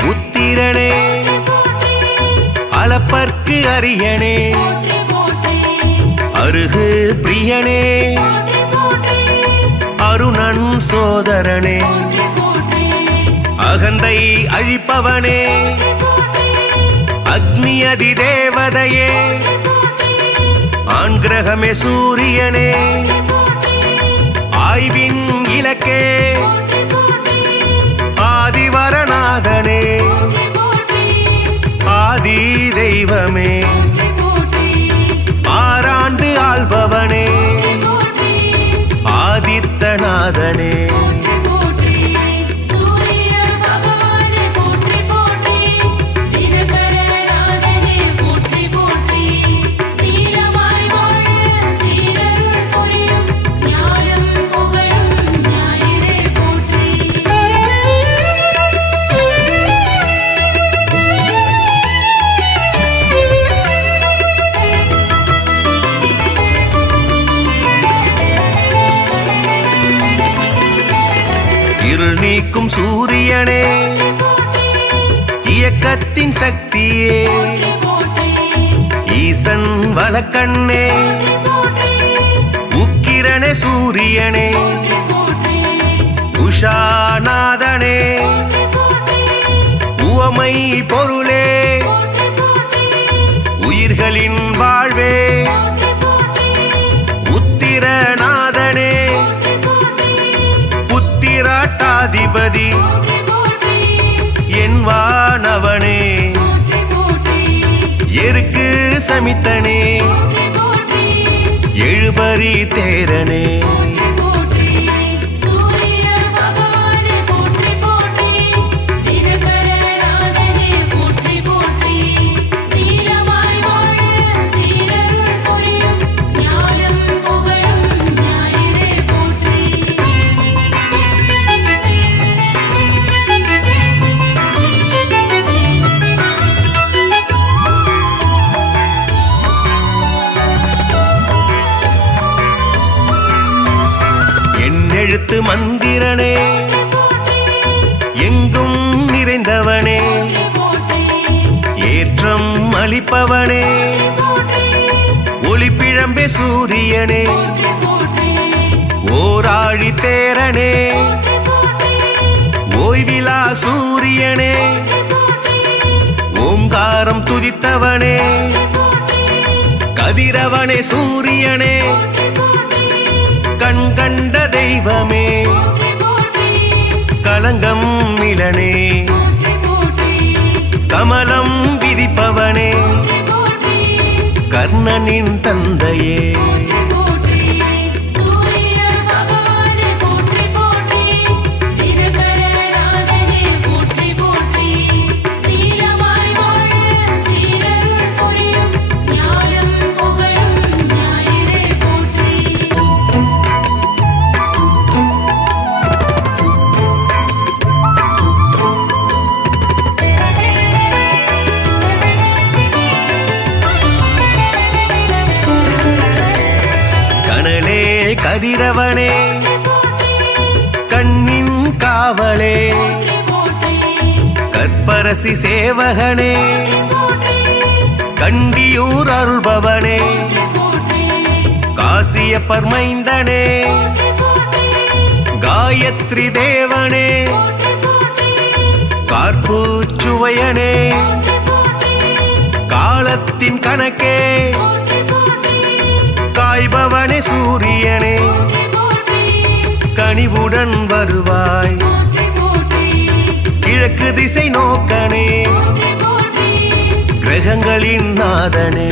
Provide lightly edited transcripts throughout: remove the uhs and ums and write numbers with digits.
புத்திரனே அளப்பற்கு அரியனே அருகு பிரியனே அருணன் சோதரனே அகந்தை அழிப்பவனே அக்னி அதி தேவதையே ஆண் கிரகமே சூரியனே ஆய்வின் இலக்கே ஆதிவரநாதனே ஆதி தெய்வமே ஆறாண்டு ஆள்பவனே ஆதித்தநாதனே இருள் நீக்கும் சூரியனே இயக்கத்தின் சக்தியே ஈசன் வலக்கண்ணே உக்கிரனே சூரியனே உஷாநாதனே உவமை பொருளே உயிர்களின் வாழ்வே உத்திரநாதனே புத்திராட்டாதிபதி என் வானவனே எருக்கு சமித்தனே எழுபறி தேரனே எழுத்து மந்திரனே எங்கும் நிறைந்தவனே ஏற்றம் அளிப்பவனே ஒளிப்பிழம்பே சூரியனே ஓராழி தேரனே ஓய்விலா சூரியனே ஓங்காரம் துதித்தவனே கதிரவனே சூரியனே கண் கண்ட தெய்வமே கலங்கம் மிலனே கமலம் விதிப்பவனே கர்ணனின் தந்தையே கதிரவனே கண்ணின் காவலே கற்பரசி சேவகனே கண்டியூர் அருள்பவனே காசியப்பர் மைந்தனே காயத்ரி தேவனே கார்பூச்சுவையனே காலத்தின் கணக்கே காய்பவனே சூரியனே கனிவுடன் வருவாய் கிழக்கு திசை நோக்கனே கிரகங்களின் நாதனே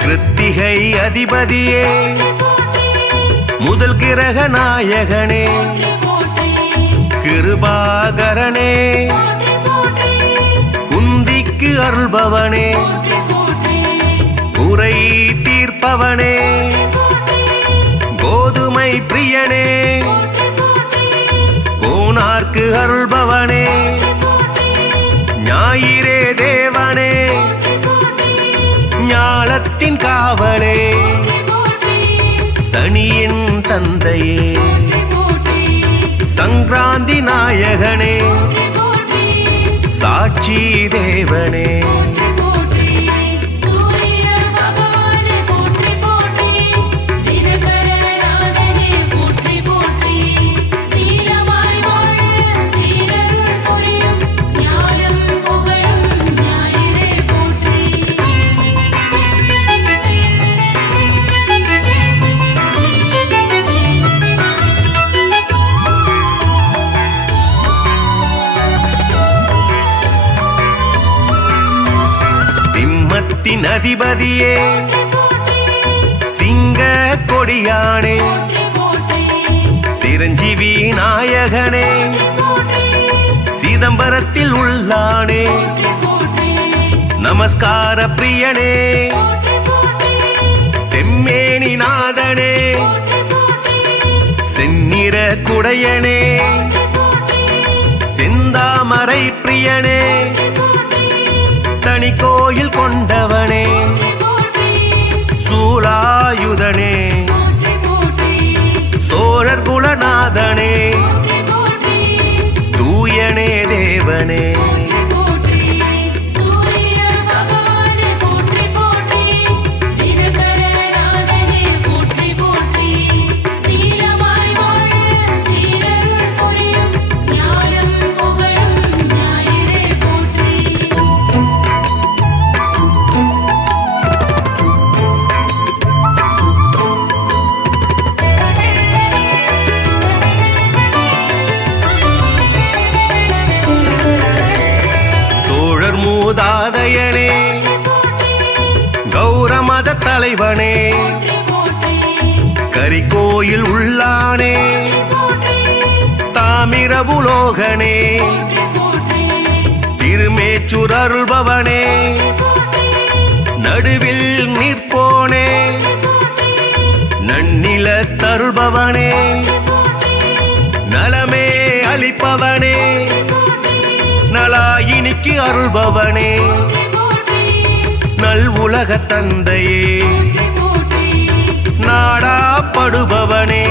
கிருத்திகை அதிபதியே முதல் கிரக நாயகனே கிருபாகரனே அருள்பவனே குறை தீர்ப்பவனே கோதுமை பிரியனே கோனார்க்கு அருள்பவனே ஞாயிறே தேவனே ஞாலத்தின் காவலே சனியின் தந்தையே சங்கராந்தி நாயகனே சாட்சி தேவனே அதிபதியே சிங்க கொடியானே சிரஞ்சீவி நாயகனே சிதம்பரத்தில் உள்ளானே நமஸ்கார பிரியனே செம்மேனி நாதனே செந்நிற குடையனே செந்தாமரை பிரியனே தனி கோயில் கொண்டவனே சூலாயுதனே சோழர் குலநாதனே தூயனே தேவனே மூதாதையனே கௌரமத தலைவனே கரிகோயில் உள்ளானே தாமிரபுலோகனே திருமேச்சூர் அருள்பவனே நடுவில் நிற்போனே நன்னில தருள்பவனே நலமே அளிப்பவனே நலாயினிக்கு அருள்பவனே நல் உலக தந்தையே நாடாப்படுபவனே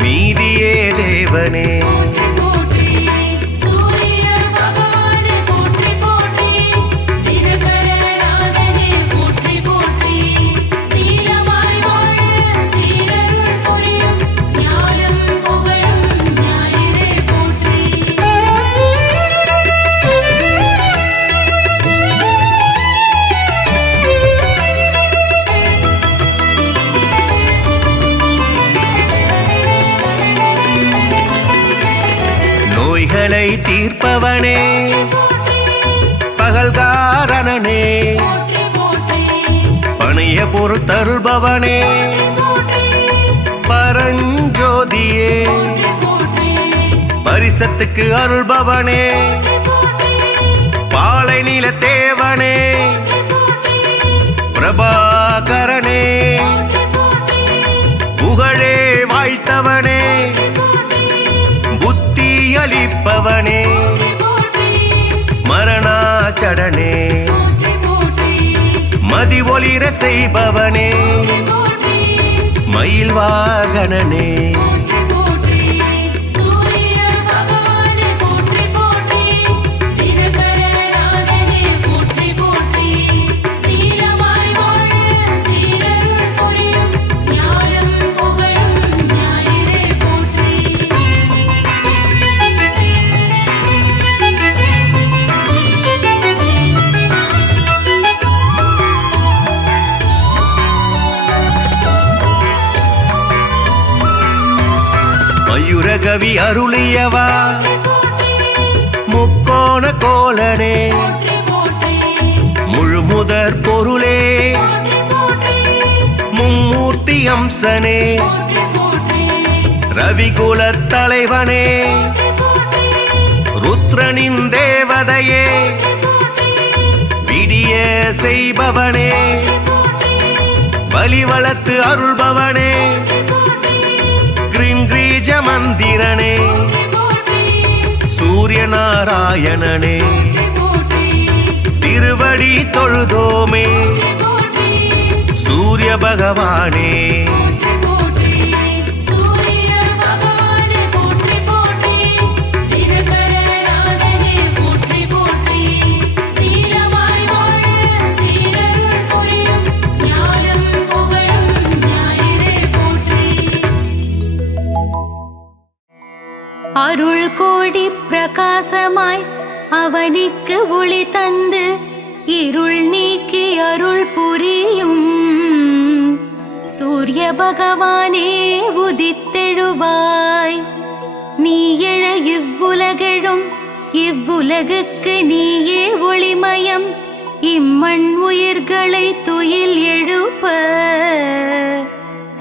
மீதியே தேவனே நோய்களை தீர்ப்பவனே பகல்காரணனே பணைய பொருள் தருள்பவனே பரஞ்சோதியே பரிசத்துக்கு அருள்பவனே பாலை நில தேவனே பிரபாகரனே புகழே வாய்த்தவனே புத்தி அளிப்பவனே மரணாச்சடனே மதி ஒளிர செய்பவனே மயில் வாகனனே மயூரகவி அருளியவா முக்கோண கோலனே முழுமுதற் பொருளே மும்மூர்த்தி அம்சனே ரவிகுலத் தலைவனே ருத்ரனின் தேவதையே செய்ய செய்பவனே வழி வளர்த்து அருள்பவனே கிரீஞ்ச மந்திரனே சூரிய நாராயணனே திருவடி தொழுதோமே சூரிய பகவானே அருள் கோடி பிரகாசமாய் அவனிக்கு ஒளி தந்து இருள் நீக்கி அருள் புரியும் சூரிய பகவானே உதித்தெழுவாய். நீ எழ இவ்வுலகெழும் இவ்வுலகுக்கு நீயே ஒளிமயம் இம்மண் உயிர்களை துயில் எழுப்ப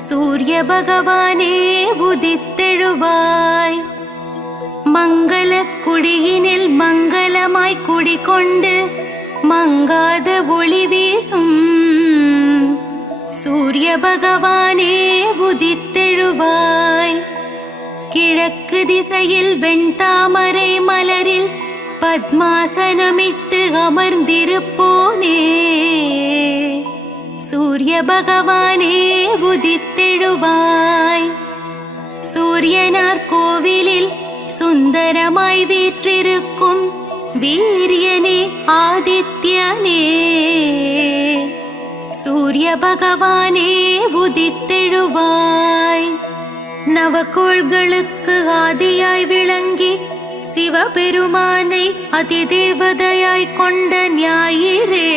சூரிய பகவானே உதித்தெழுவாய். மங்கள குடியினில் மங்களமாய் குடிகொண்டு மங்காத ஒளி வீசும் சூரிய பகவானே உதித்தெழுவாய். கிழக்கு திசையில் வெண்தாமரை மலரில் பத்மாசனமிட்டு அமர்ந்திருப்போனே சூரிய பகவானே உதித்தெழுவாய். சூரியனார் கோவிலில் சுந்தரமாய் வீற்றிருக்கும் வீரியனே ஆதித்யனே சூரிய பகவானே உதித்தெழுவாய். நவகோள்களுக்கு ஆதியாய் விளங்கி சிவபெருமானை அதிதேவதையாய் கொண்ட ஞாயிறே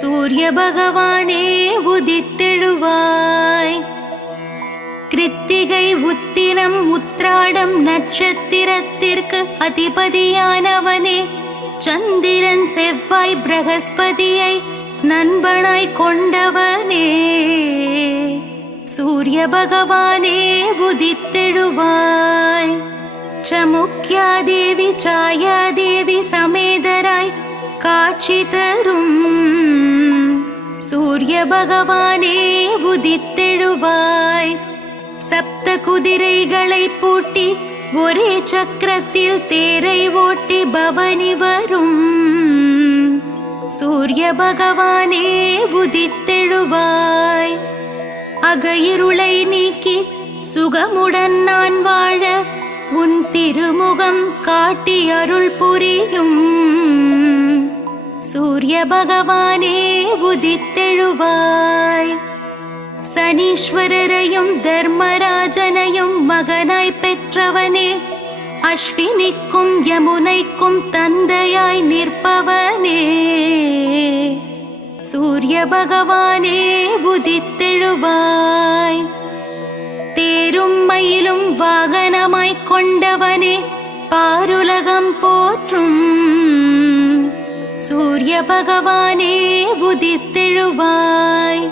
சூரிய பகவானே உதித்தெழுவாய். கிருத்திகை உத்திரம் உத்ராடம் நட்சத்திரத்திற்கு அதிபதியானவனே சந்திரன் செவ்வாய் பிரகஸ்பதியை நண்பனாய் கொண்டவனே சூரிய பகவானே உதித்தெழுவாய். சமுக்யாதேவி சாயாதேவி சமேதராய் காட்சி தரும் சூரிய பகவானே உதித்தெழுவாய். சப்த குதிரைகளை பூட்டி ஒரே சக்கரத்தில் தேரை ஓட்டி பவனி வரும் சூரிய பகவானே உதித்தெழுவாய். அகையிருளை நீக்கி சுகமுடன் நான் வாழ உன் திருமுகம் காட்டி அருள் புரியும் சூரிய பகவானே உதித்தெழுவாய். சனீஸ்வரரையும் தர்மராஜனையும் மகனாய் பெற்றவனே அஸ்வினிக்கும் யமுனைக்கும் தந்தையாய் நிற்பவனே சூரிய பகவானே உதித்தெழுவாய். தேரும் மயிலும் வாகனமாய் கொண்டவனே பாருலகம் போற்றும் சூரிய பகவானே உதித்தெழுவாய்.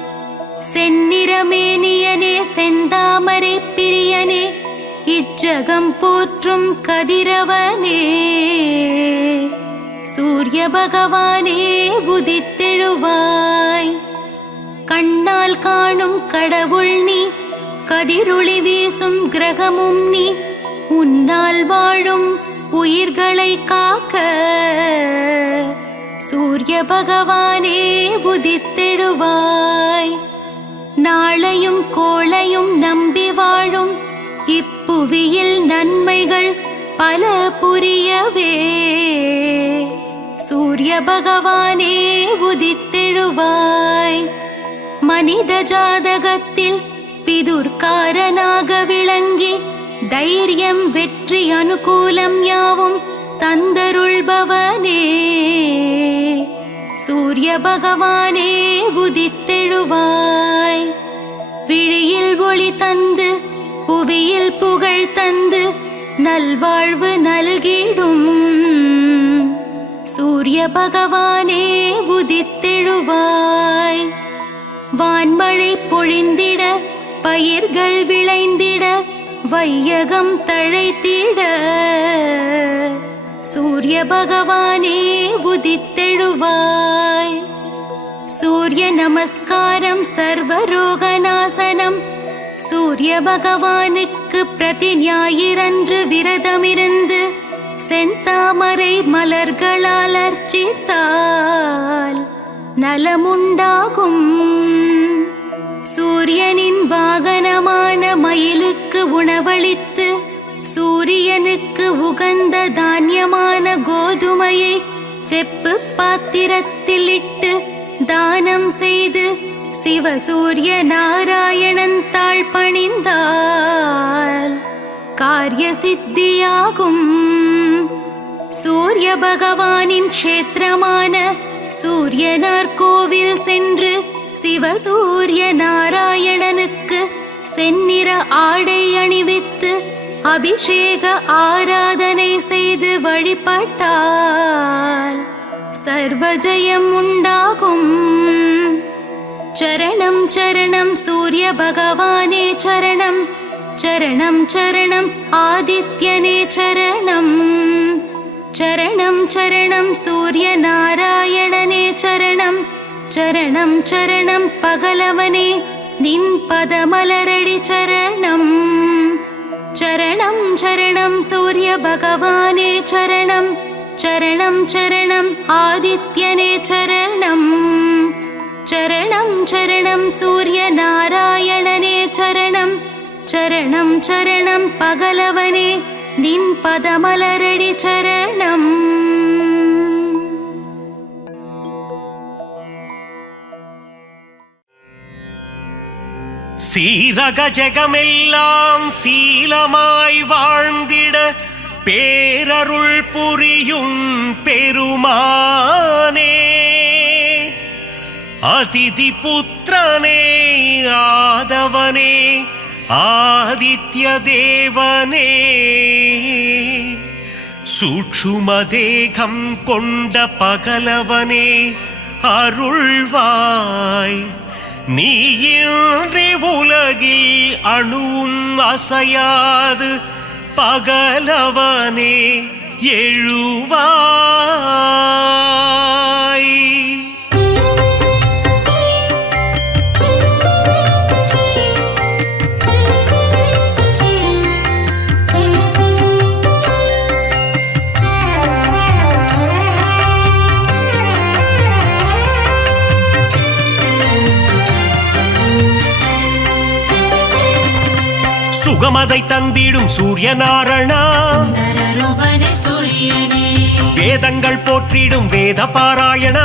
செந்நிறமேனியனே செந்தாமரை பிரியனே இச்சகம் போற்றும் கதிரவனே சூரிய பகவானே உதித்தெழுவாய். கண்ணால் காணும் கடவுள் நீ கதிரொளி வீசும் கிரகமும் நீ உன்னால் வாழும் உயிர்களை காக்க சூரிய பகவானே உதித்தெழுவாய். நாளையும் கோளையும் நம்பி வாழும் இப்புவியில் நன்மைகள் பல புரியவே சூரிய பகவானே உதித்தெழுவாய். மனித ஜாதகத்தில் பிதுர்காரனாக விளங்கி தைரியம் வெற்றி அனுகூலம் யாவும் தந்தருள்பவனே சூரிய பகவானே உதித்தெழுவாய். விழியில் ஒளி தந்து புவியில் புகழ் தந்து நல்வாழ்வு நல்கிடும் சூரிய பகவானே உதித்தெழுவாய். வான்மழை பொழிந்திட பயிர்கள் விளைந்திட வையகம் தழைத்திட சூரிய பகவானே உதித்தெழுவாய். சூரிய நமஸ்காரம் சர்வரோகநாசனம். சூரிய பகவானுக்கு பிரதி ஞாயிறன்று விரதமிருந்து செந்தாமரை மலர்களால் அர்ச்சித்தால் நலமுண்டாகும். சூரியனின் வாகனமான மயிலுக்கு உணவளித்து சூரியனுக்கு உகந்த தானியமான கோதுமையை செப்பு பாத்திரத்தில் இட்டு தானம் செய்து சிவசூரிய நாராயணன் தாழ் பணிந்தால் காரிய சித்தியாகும். சூரிய பகவானின் க்ஷேத்திரமான சூரியனார் கோவில் சென்று சிவசூரிய நாராயணனுக்கு செந்நிற ஆடை அணிவித்து அபிஷேக ஆராதனை செய்து வழிபட்டால் சர்வஜயம் உண்டாகும். சரணம் சரணம் சூரிய பகவானே சரணம். சரணம் சரணம் ஆதித்யனே சரணம். சரணம் சரணம் சூரிய நாராயணனே சரணம். சரணம் சரணம் பகலவனே நின் பதமலரடி சரணம். சரணம் சரணம் சூரிய பகவானே சரணம். சரணம் சரணம் ஆதித்யனே சரணம். சரணம் சரணம் சூரிய நாராயணனே சரணம். சரணம் சரணம் பகலவனே நின் பதமலரடி சரணம். சீரக ஜெகமெல்லாம் சீலமாய் வாழ்ந்திட பேரருள் புரியும் பெருமானே, அதிதி புத்திரனே ஆதவனே ஆதித்ய தேவனே, சூட்சுமதேகம் கொண்ட பகலவனே அருள்வாய். நீயின்றி உலகில் அணுவும் அசையாது பகலவனே எழுவாய். சுகமதை தந்திடும் சூரியநாரணா, வேதங்கள் போற்றிடும் வேத பாராயணா,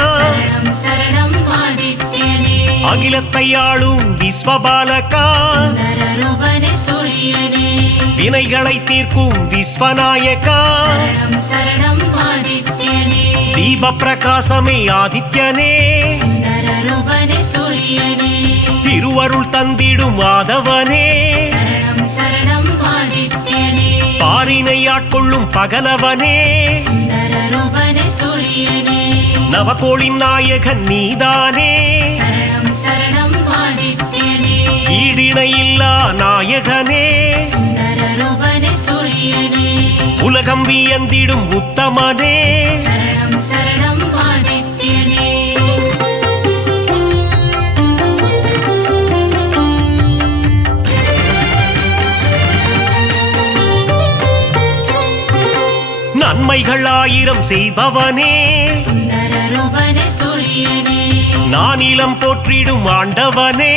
அகிலத்தை ஆளும் விஸ்வபாலகா, வினைகளை தீர்க்கும் விஸ்வநாயகா, தீப பிரகாசமே ஆதித்யனே, திருவருள் தந்திடும் மாதவனே, பாரினை ஆட்கொள்ளும் பகலவனே, நவகோளின் நாயகன் நீதானே, ஈடிணையில்லா நாயகனே, உலகம் வியந்திடும் உத்தமனே, நன்மைகள் ஆயிரம் செய்பவனே, நானிலம் போற்றிடும் ஆண்டவனே,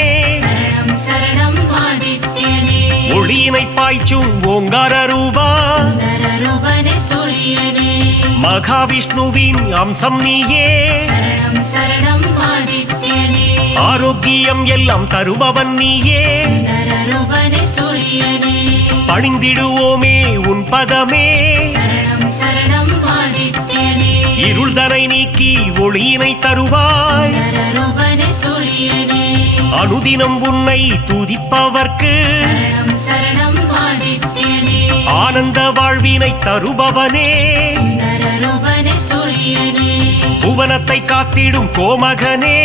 ஒளியினை பாய்ச்சும் ஓங்கார ரூபா, மகாவிஷ்ணுவின் அம்சம் நீயே, ஆரோக்கியம் எல்லாம் தருபவன் நீயே, பணிந்திடுவோமே உன் பதமே, இருள்தனை நீக்கி ஒளியினை தருவாய், அனுதினம் உன்னை துதிப்பவர்க்கு ஆனந்த வாழ்வினை தருபவனே, புவனத்தை காத்திடும் கோமகனே,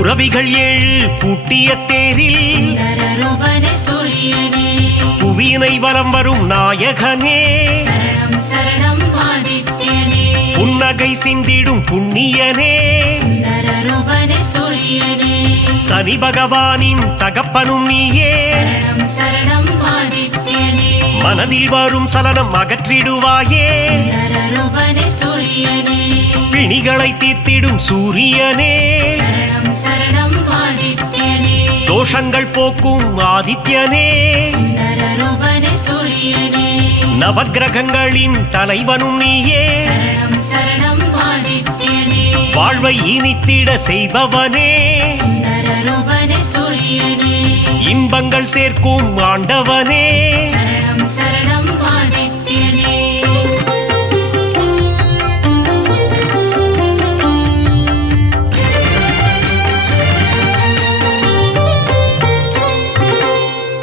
புரவிகள் 7 பூட்டிய தேரில் சுந்தரரூபனே சூரியனே புவியினை வலம் வரும் நாயகனே சரணம் சரணம் ஆதித்யனே புன்னகை சிந்திடும் புண்ணியனே சுந்தரரூபனே சூரியனே சனி பகவானின் தகப்பனும் நீயே சரணம் சரணம் ஆதித்யனே மனதில் வரும் சலனம் அகற்றிடுவாயே சுந்தரரூபனே சூரியனே பிணிகளை தீர்த்திடும் சூரியனே சரணம் சரணம் ஆதித்யனே தோஷங்கள் போக்கும் ஆதித்யனே சுந்தரரூபனே சூரியனே நவக்கிரகங்களின் தலைவனும் நீயே சரணம் சரணம் ஆதித்யனே வாழ்வை இனித்திட செய்பவனே சுந்தரரூபனே சூரியனே இன்பங்கள் சேர்க்கும் ஆண்டவனே சரணம் சரணம் ஆதித்யனே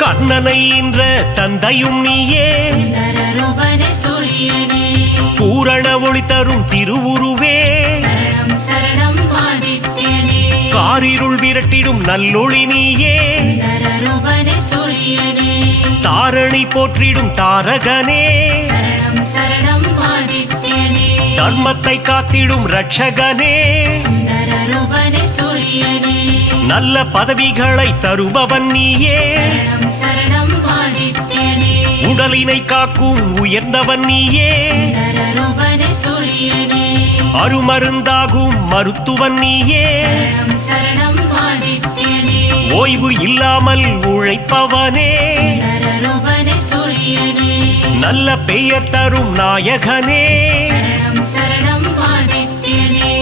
கர்ணனை இன்ற தந்தையும் நீயே சுந்தரரூபனே சூரியனே பூரண ஒளி தரும் திருவுருவே சரணம் சரணம் ஆதித்யனே காரிருள் விரட்டிடும் நல்லொளி நீயே சுந்தரரூபனே சூரியனே தாரணி போற்றிடும் தாரகனே சரணம் சரணம் ஆதித்யனே தர்மத்தை காத்திடும் ரட்சகனே சுந்தரரூபனே சூரியனே நல்ல பதவிகளை தருபவன் நீயே சரணம் சரணம் ஆதித்யனே உடலினை காக்கும் உயர்ந்தவன் நீயே சுந்தரரூபனே சூரியனே அருமருந்தாகும் மருத்துவன் நீயே சரணம் சரணம் ஆதித்யனே ஓய்வு இல்லாமல் உழைப்பவனே சுந்தரரூபனே சூரியனே நல்ல பெயர் தரும் நாயகனே சரணம் சரணம் ஆதித்யனே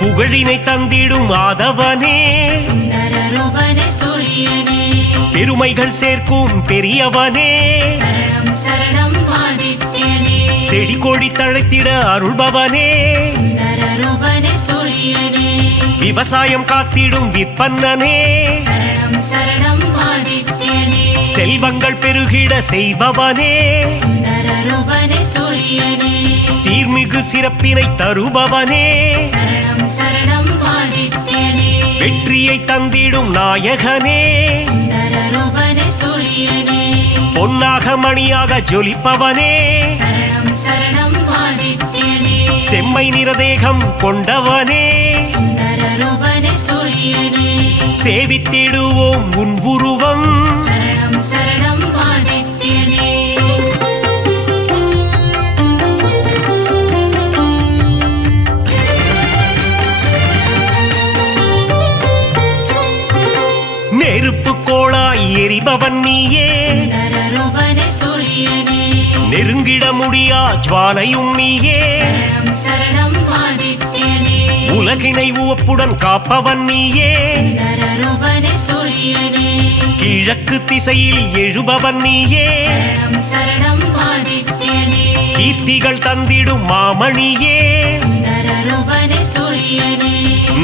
புகழினை தந்திடும் ஆதவனே சுந்தரரூபனே சூரியனே பெருமைகள் சேர்க்கும் பெரியவனே சரணம் சரணம் ஆதித்யனே செடி கொடி தழைத்திட அருள்பவனே சுந்தரரூபனே சூரியனே விவசாயம் காத்திடும் விற்பன்னனே சரணம் சரணம் ஆதித்யனே செல்வங்கள் பெருகிட செய்பவனே சுந்தரரூபனே சூரியனே சீர்மிகு சிறப்பினை தருபவனே சரணம் சரணம் ஆதித்யனே வெற்றியை தந்திடும் நாயகனே சுந்தரரூபனே சூரியனே பொன்னாக மணியாக ஜொலிப்பவனே சரணம் சரணம் ஆதித்யனே செம்மை நிறதேகம் கொண்டவனே சுந்தரரூபனே சூரியனே சேவித்திடுவோம் உன் உருவம் சரணம் சரணம் ஆதித்யனே நெருப்பு கோளாய் எரிபவன் நீயே சுந்தரரூபனே சூரியனே நெருங்கிட முடியா ஜுவாலையும் நீயே சரணம் சரணம் ஆதித்யனே உலகினை உவப்புடன் காப்பவன் நீயே சுந்தரரூபனே சூரியனே கிழக்கு திசையில் எழுபவன் நீயே சரணம் சரணம் ஆதித்யனே கீர்த்திகள் தந்திடும் மாமணியே சுந்தரரூபனே சூரியனே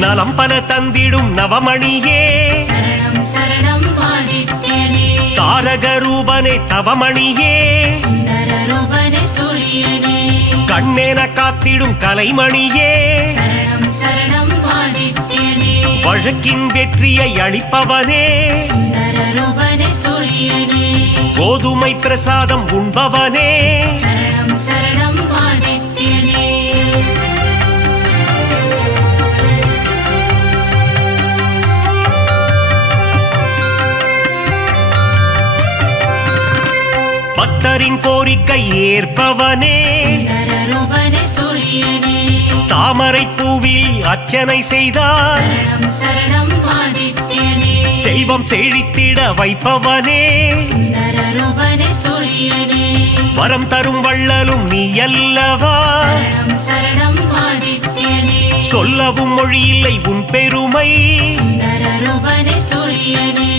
நலம் பல தந்திடும் நவமணியே சரணம் சரணம் ஆதித்யனே தாரக ரூபனே தவமணியே சுந்தரரூபனே சூரியனே கண்ணென காத்திடும் கலைமணியே சரணம் சரணம் ஆதித்யனே வழக்கின் வெற்றியை அளிப்பவனே சுந்தரரூபனே சூரியனே கோதுமை பிரசாதம் உண்பவனே சரணம் சரணம் ஆதித்யனே பக்தரின் கோரிக்கை ஏற்பவனே சுந்தரரூபனே சூரியனே தாமரை பூவில் அர்ச்சனை செய்தார் சரணம் சரணம் ஆதித்யனே செல்வம் செழித்திட வைப்பவனே சுந்தரரூபனே சூரியனே வரம் தரும் வள்ளலும் நீ அல்லவா சரணம் சரணம் ஆதித்யனே சொல்லவும் மொழியில்லை உன் பெருமை சுந்தரரூபனே சூரியனே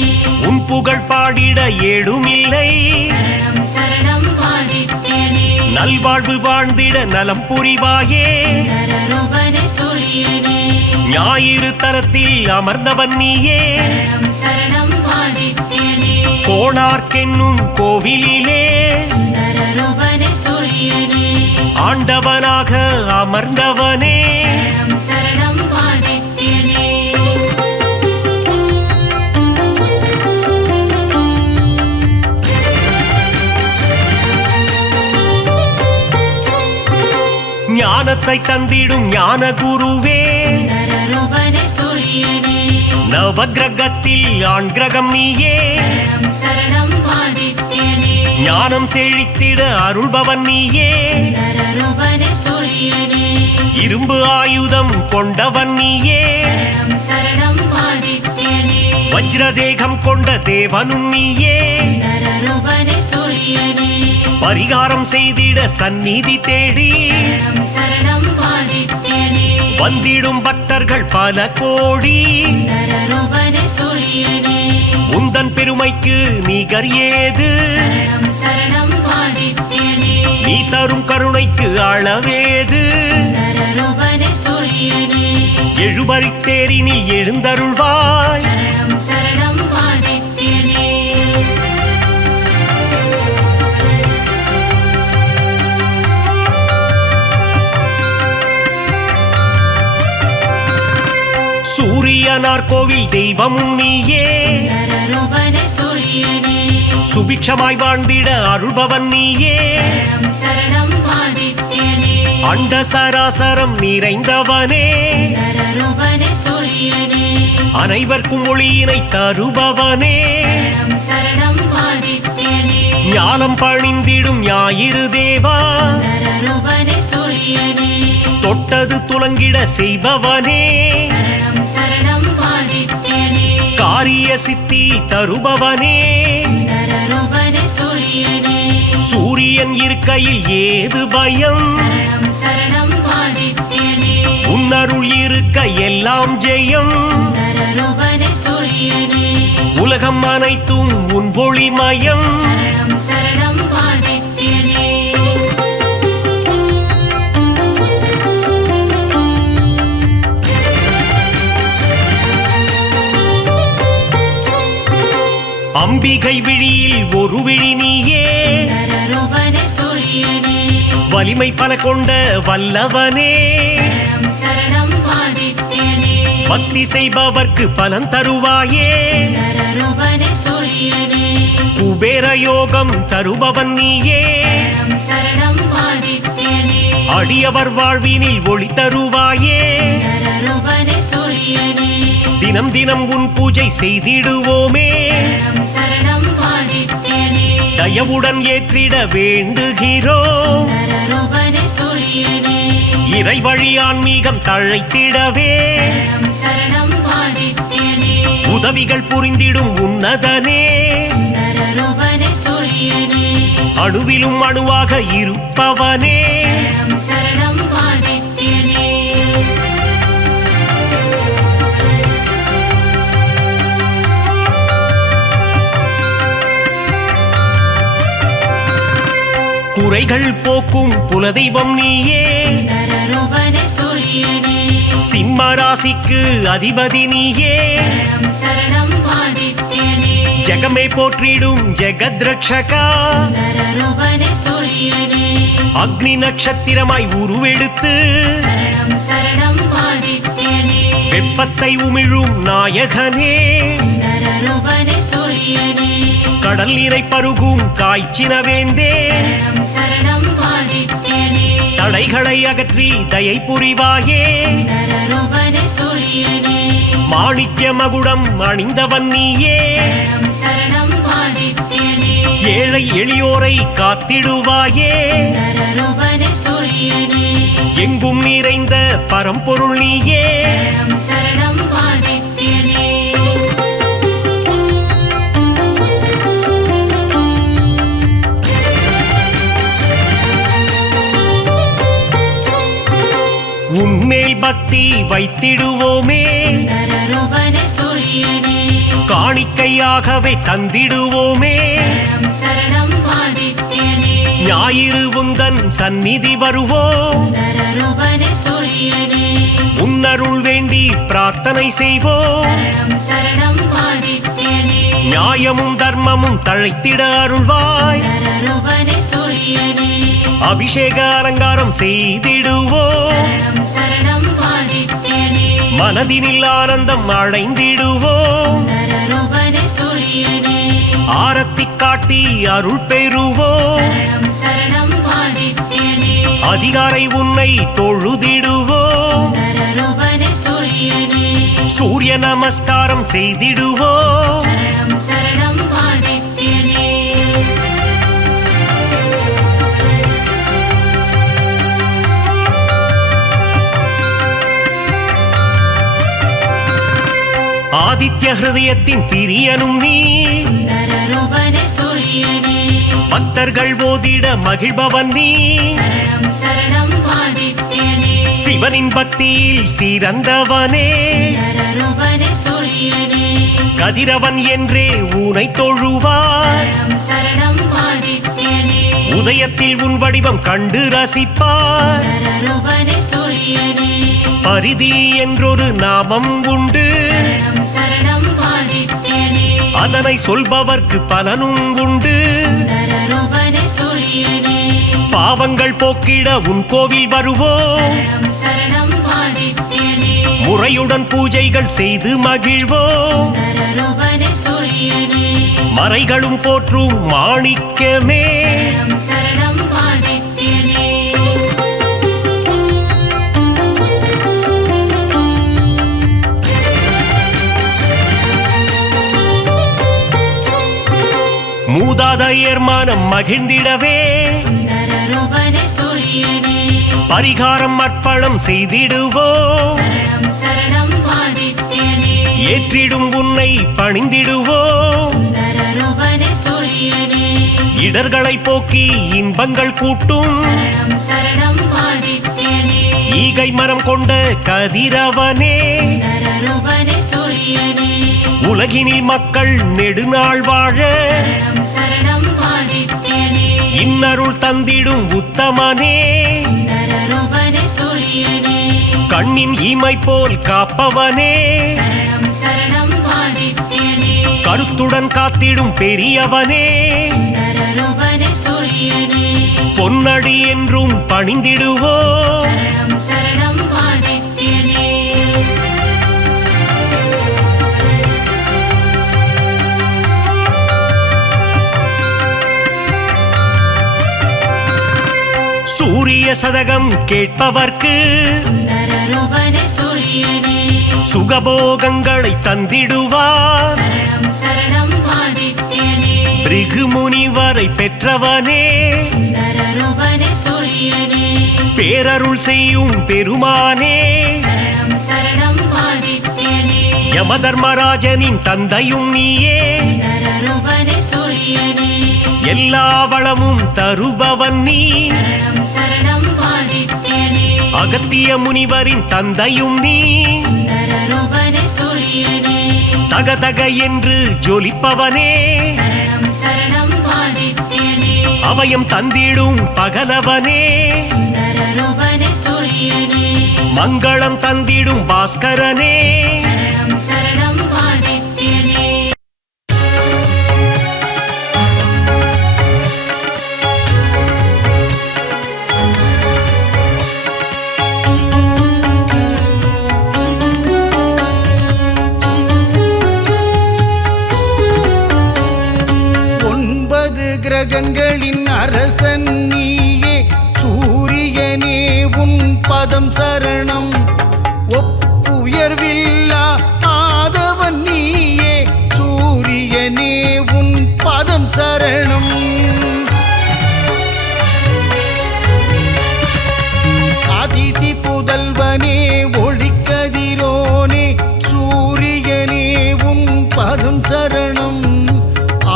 உன் புகழ் பாடிட ஏடுமில்லை சரணம் சரணம் ஆதித்யனே நல்வாழ்வு வாழ்ந்திட நலம் புரிவாயே சுந்தரரூபனே சூரியனே ஞாயிறு தலத்தில் அமர்ந்தவன் நீயே சரணம் சரணம் ஆதித்யனே கோணார்க்கென்னும் கோவிலிலே சுந்தர ரூபனே சூரியனே ஆண்டவனாக அமர்ந்தவனே சரணம் சரணம் ஆதித்யனே ஞானத்தை தந்திடும் ஞான குருவே சுந்தர ரூபனே சூரியனே நவகிரகத்தில் ஆண் கிரகம் நீயே சரணம் சரணம் ஆதித்யனே ஞானம் செழித்திட அருள்பவன் நீயே சுந்தர ரூபனே சூரியனே இரும்பு ஆயுதம் கொண்டவன் நீயே சரணம் சரணம் ஆதித்யனே வஜ்ரதேகம் கொண்ட தேவனும் நீயே சுந்தர ரூபனே சூரியனே பரிகாரம் செய்திட சந்நிதி தேடி சரணம் சரணம் ஆதித்யனே வந்திடும் பக்தர்கள் பல கோடி சுந்தர ரூபனே சூரியனே உந்தன் பெருமைக்கு நிகர் ஏது சரணம் சரணம் ஆதித்யனே நீ தரும் கருணைக்கு அளவேது சுந்தர ரூபனே சூரியனே எழுபறித்தேரினில் எழுந்தருள்வாய் சரணம் சரணம் ஆதித்யனே சூரியனார் கோவில் தெய்வமும் நீயே சுந்தர ரூபனே சூரியனே சுபிட்சமாய் வாழ்ந்திட அருள்பவன் நீயே சரணம் சரணம் ஆதித்யனே அண்ட சராசரம் நிறைந்தவனே சுந்தர ரூபனே சூரியனே அனைவர்க்கும் ஒளியினை தருபவனே சரணம் சரணம் ஆதித்யனே ஞானம் பணிந்திடும் ஞாயிறு தேவா சுந்தர ரூபனே சூரியனே தொட்டது துலங்கிட செய்பவனே சரணம் சரணம் ஆதித்யனே காரிய சித்தி தருபவனே சுந்தர ரூபனே சூரியனே சூரியன் இருக்கையில் ஏது பயம் சரணம் சரணம் ஆதித்யனே உன்னருள் இருக்க எல்லாம் ஜெயம் சுந்தர ரூபனே சூரியனே உலகம் அனைத்தும் உன் ஒளிமயம் சரணம் சரணம் ஆதித்யனே அம்பிகை விழியில் ஒரு விழி நீயே சுந்தர ரூபனே சூரியனே வலிமை பல கொண்ட வல்லவனே சரணம் சரணம் ஆதித்யனே பக்தி செய்பவர்க்கு பலன் தருவாயே சுந்தர ரூபனே சூரியனே குபேர யோகம் தருபவன் நீயே சரணம் சரணம் ஆதித்யனே அடியவர் வாழ்வினில் ஒளி தருவாயே சுந்தர ரூபனே சூரியனே தினம் தினம் உன் பூஜை செய்திடுவோமே சரணம் சரணம் ஆதித்யனே தயவுடன் ஏற்றிட வேண்டுகிறோம் சுந்தர ரூபனே சூரியனே இறை வழி ஆன்மீகம் தழைத்திடவே சரணம் சரணம் ஆதித்யனே உதவிகள் புரிந்திடும் உன்னதனே சுந்தர ரூபனே சூரியனே அணுவிலும் அணுவாக இருப்பவனே சரணம் சரணம் ஆதித்யனே குறைகள் போக்கும் குலதெய்வம் நீயே சுந்தர ரூபனே சூரியனே சிம்ம ராசிக்கு அதிபதி நீயே சரணம் சரணம் ஆதித்யனே ஜெகமே போற்றிடும் ஜெகத் ரட்சகா சுந்தர ரூபனே சூரியனே அக்னி நட்சத்திரமாய் உருவெடுத்து சரணம் சரணம் ஆதித்யனே வெப்பத்தை உமிழும் நாயகனே சுந்தர ரூபனே சூரியனே கடல் நீரை பருகும் காய்ச்சினவேந்தே சரணம் சரணம் ஆதித்யனே தடைகளை அகற்றி தயை புரிவாயே சுந்தர ரூபனே சூரியனே மாணிக்ய மகுடம் அணிந்தவன் நீயே சரணம் சரணம் ஆதித்யனே ஏழை எளியோரை காத்திடுவாயே சுந்தர ரூபனே சூரியனே எங்கும் நிறைந்த பரம்பொருள் நீயே சரணம் சரணம் ஆதித்யனே உன்மேல் பக்தி வைத்திடுவோமே சுந்தர ரூபனே சூரியனே காணிக்கையாகவே தந்திடுவோமே சரணம் சரணம் ஆதித்யனே ஞாயிறு உந்தன் சந்நிதி வருவோம் சுந்தர ரூபனே சூரியனே உன்னருள் வேண்டி பிரார்த்தனை செய்வோம் சரணம் சரணம் ஆதித்யனே நியாய சத்தியமும் தர்மமும் தழைத்திட அருள்வாய். சுந்தரரூபனே சூரியனே அபிஷேக அலங்காரம் செய்திடுவோம். சரணம் சரணம் ஆதித்யனே மனதினில் ஆனந்தம் அடைந்திடுவோம். சுந்தரரூபனே சூரியனே ஆரத்தி காட்டி அருள் பெறுவோம். சரணம் சரணம் ஆதித்யனே அதிகாரை உன்னை தொழுதிடுவோம். சுந்தரரூபனே சூரியனே சூரிய நமஸ்காரம் செய்திடுவோம். சரணம் சரணம் ஆதித்யனே ஆதித்ய ஹிருதயத்தின் பிரியனும் நீ. சுந்தரரூபனே சூரியனே பக்தர்கள் ஓதிட மகிழ்பவன் நீ. சரணம் சரணம் ஆதித்யனே சிவனின் பக்தியில் சிறந்தவனே. சுந்தரரூபனே சூரியனே கதிரவன் என்றே ஊனை தொழுவார். சரணம் சரணம் ஆதித்யனே உதயத்தில் உன் வடிவம் கண்டு ரசிப்பார். சுந்தரரூபனே சூரியனே பரிதி என்றொரு நாமம் உண்டு. சரணம் சரணம் ஆதித்யனே அதனை சொல்பவர்க்கு பலனும் உண்டு. சுந்தரரூபனே சூரியனே பாவங்கள் போக்கிட உன் கோவில் வருவோம். சரணம் சரணம் ஆதித்யனே முறையுடன் பூஜைகள் செய்து மகிழ்வோம். சுந்தரரூபனே சூரியனே மறைகளும் போற்றும் மாணிக்கமே. சரணம் சரணம் ஆதித்யனே மூதாதையர் மனம் மகிழ்ந்திடவே சுந்தரரூபனே சூரியனே பரிகாரம் அர்ப்பணம் செய்திடுவோம். சரணம் சரணம் ஆதித்யனே ஏற்றிடும் உன்னை பணிந்திடுவோம். சுந்தரரூபனே சூரியனே இடர்களை போக்கி இன்பங்கள் கூட்டும். சரணம் சரணம் ஆதித்யனே ஈகை மரம் கொண்ட கதிரவனே. சுந்தரரூபனே சூரியனே உலகினில் மக்கள் நெடுநாள் வாழ சரணம் சரணம் ஆதித்யனே இன்னருள் தந்திடும் உத்தமனே. சுந்தரரூபனே சூரியனே கண்ணின் இமை போல் காப்பவனே. சரணம் சரணம் ஆதித்யனே கருத்துடன் காத்திடும் பெரியவனே. சுந்தரரூபனே சூரியனே பொன்னடி என்றும் பணிந்திடுவோம். சரணம் சரணம் ஆதித்யனே சூரிய சதகம் கேட்பவர்க்கு சுந்தரரூபனே சூரியனே சுகபோகங்களை தந்திடுவார். சரணம் சரணம் ஆதித்யனே பிருகு முனிவரை பெற்றவனே. சுந்தரரூபனே சூரியனே பேரருள் செய்யும் பெருமானே. சரணம் சரணம் ஆதித்யனே யமதர்மராஜனின் தந்தையும் நீயே. சுந்தரரூபனே சூரியனே எல்லா வளமும் தருபவன் நீ. சரணம் சரணம் ஆதித்யனே அகத்திய முனிவரின் தந்தையும் நீ. சுந்தரரூபனே சூரியனே தகதக என்று ஜொலிப்பவனே. சரணம் சரணம் ஆதித்யனே அபயம் தந்திடும் பகலவனே. சுந்தரரூபனே சூரியனே மங்களம் தந்திடும் பாஸ்கரனே. சரணம் சரணம் ஆதித்யனே கிரகங்களின் அரசன் நீயே. சூரியனே உன் பதம் சரணம். ஒப்புயர்வில்லா ஆதவன் நீயே. சூரியனே உன் பதம் சரணம். அதிதி புதல்வனே ஒளிக்கதிரோனே. சூரியனே உன் பதம் சரணம்.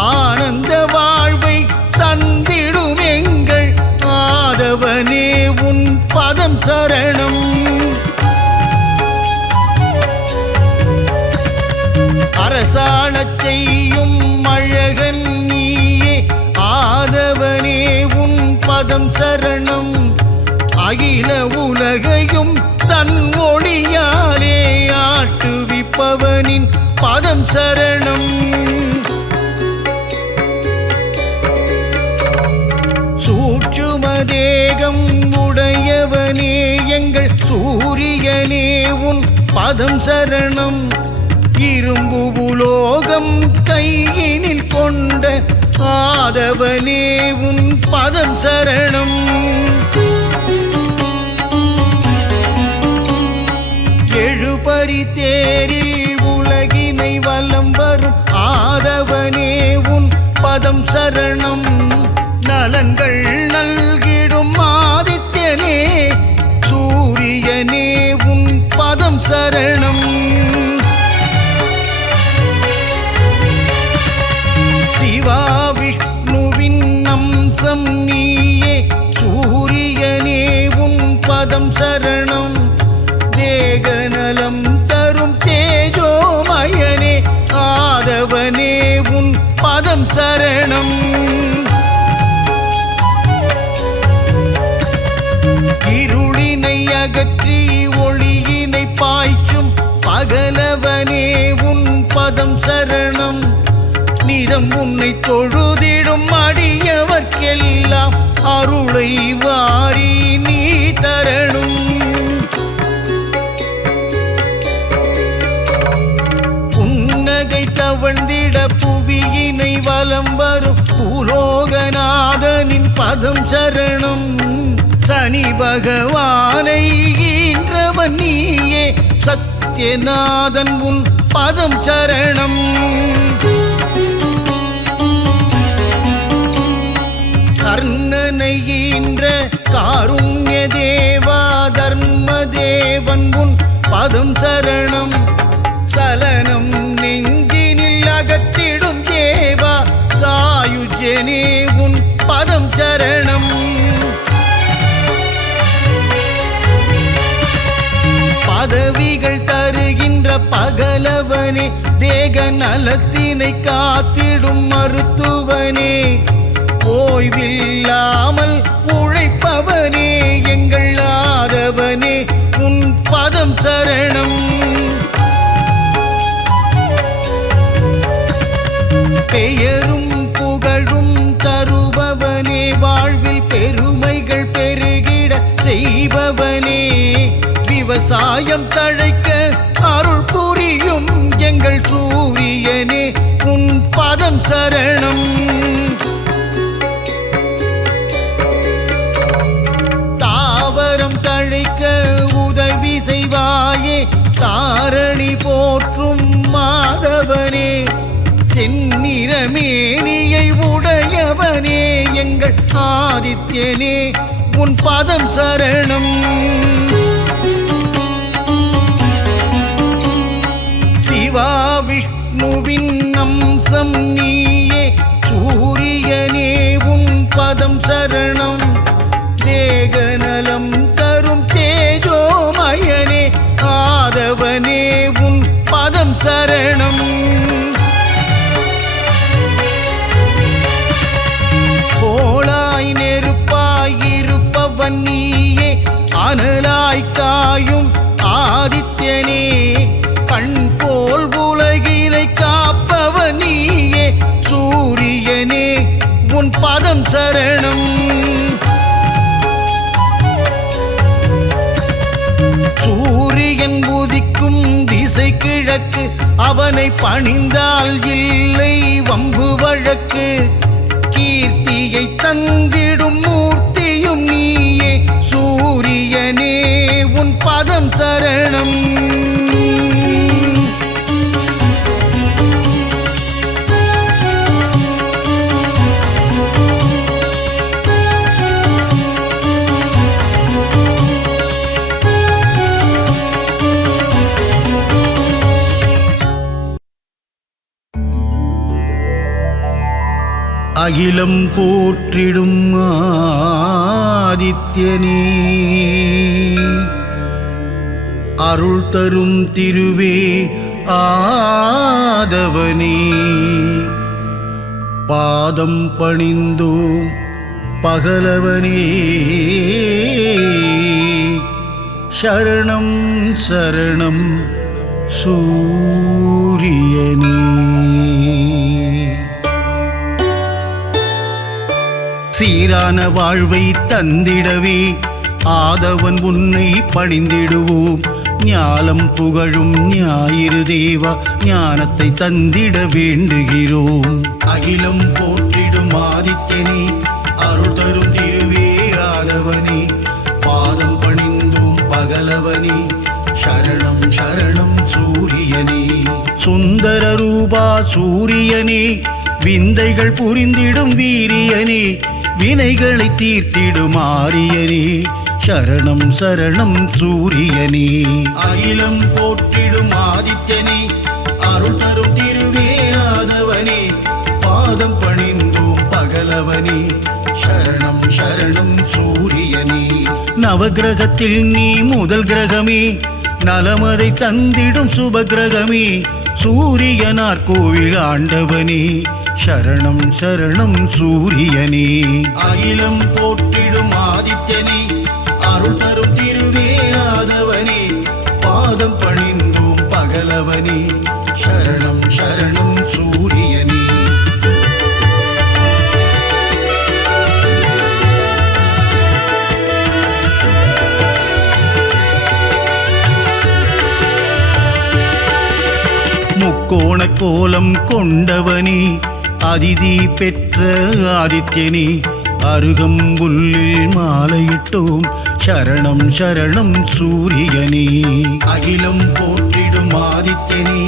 ஆனந்த வாழ்வை தந்திடும் எங்கள் ஆதவனே உன் பதம் சரணம். அரசாணச் செய்யும் அழகன் நீயே. ஆதவனே உன் பதம் சரணம். அகில உலகையும் தன் ஒளியாலே ஆட்டுவிப்பவனின் பதம் சரணம். சூரியனே உன் பதம் சரணம். இரும்பு உலோகம் கையினில் கொண்ட ஆதவனே உன் பதம் சரணம். எழுபறி தேரில் உலகினை வலம் வரும் ஆதவனே உன் பதம் சரணம். நலன்கள் நல்கிடும் ஆதித்யனே சூரியனே உன் பதம் சரணம். சிவா விஷ்ணுவின் அம்சம் நீயே சூரியனே உன் பதம் சரணம். தேகநலம் தரும் தேஜோமயனே ஆதவனே உன் பதம் சரணம். இருளினை அகற்றி ஒளியினை பாய்ச்சும் பகலவனே உன் பதம் சரணம். நிதம் உன்னை தொழுதிடும் அடியவர்க்கெல்லாம் அருளை வாரி நீ தரணும். புன்னகை தவழ்ந்திட புவியினை வலம் வரும் பூலோகநாதனின் பதம் சரணம். சனி பகவானை ஈன்றவன் நீயே சத்யநாதன் உன் பதம் சரணம். கர்ணனை ஈன்ற காருண்ய தேவா தர்ம தேவன் உன் பதம் சரணம். சலனம் நெஞ்சினில் அகற்றிடும் தேவா சாயுஜனே உன் பதம் சரணம். பதவிகள் தருகின்ற பகலவனே தேக நலத்தினை காத்திடும் மருத்துவனே ஓய்வில்லாமல் உழைப்பவனே எங்கள் ஆதவனே உன் பதம் சரணம். பெயரும் புகழும் தருபவனே வாழ்வில் பெருமைகள் பெருகிட செய்பவனே விவசாயம் தழைக்க அருள் புரியும் எங்கள் சூரியனே உன் பதம் சரணம். தாவரம் தழைக்க உதவி செய்வாயே தாரணி போற்றும் மாதவனே செந்நிறமேனியை உடையவனே எங்கள் ஆதித்யனே உன் பதம் சரணம். சிவா விஷ்ணுவின் அம்சம் நீயே சூரியனே உன் பதம் சரணம். தேகநலம் தரும் தேஜோமயனே ஆதவனே உன் பதம் சரணம். கோளாய் நெருப்பாய் இருப்பவன் நீயே அனலாய் காயும் ஆதித்யனே கண் போல் உலகினை காப்பவன் நீயே சூரியனே உன் பதம் சரணம். சூரியன் உதிக்கும் திசை கிழக்கு அவனை பணிந்தால் இல்லை வம்பு வழக்கு. கீர்த்தியை தந்திடும் மூர்த்தியும் நீயே சூரியனே உன் பதம் சரணம். அகிலம் போற்றிடும் ஆதித்யனே அருள் தரும் திருவே ஆதவனே பாதம் பணிந்தோம் பகலவனே சரணம் சரணம் சூரியனே. சீரான வாழ்வை தந்திடவே ஆதவன் உன்னை பணிந்திடுவோம். ஞாலம் புகழும் ஞாயிறு தேவா, ஞானத்தை தந்திட வேண்டுகிறோம். அகிலம் போற்றிடும் ஆதித்யனே, அருள் தரும் திருவே ஆதவனே, பாதம் பணிந்தோம் பகலவனே, சரணம் சரணம் சூரியனே. சுந்தர ரூபா சூரியனே, விந்தைகள் புரிந்திடும் வீரியனே, வினைகளை தீர்த்திடும் ஆரியனே, சரணம் சரணம் சூரியனே. அகிலம் போற்றிடும் ஆதித்யனே, அருள் தரும் திருவே ஆதவனே, பாதம் பணிந்தோம் பகலவனே, சரணம் சரணம் சூரியனே. நவகிரகத்தில் நீ முதல் கிரகமே, நலமதை தந்திடும் சுபகிரகமே, சூரியனார் கோவில் ஆண்டவனே, சரணம் சரணம் சூரியனே. அகிலம் போற்றிடும் ஆதித்யனே, அருள் தரும் திருவே ஆதவனே, பாதம் பணிந்தோம் பகலவனே, சரணம் சரணம் சூரியனே. முக்கோண கோலம் கொண்டவனே, அதிதி பெற்ற ஆதித்யனே, அருகம்புல்லில் மாலையிட்டோம், சரணம் சரணம் சூரியனே. அகிலம் போற்றிடும் ஆதித்யனே,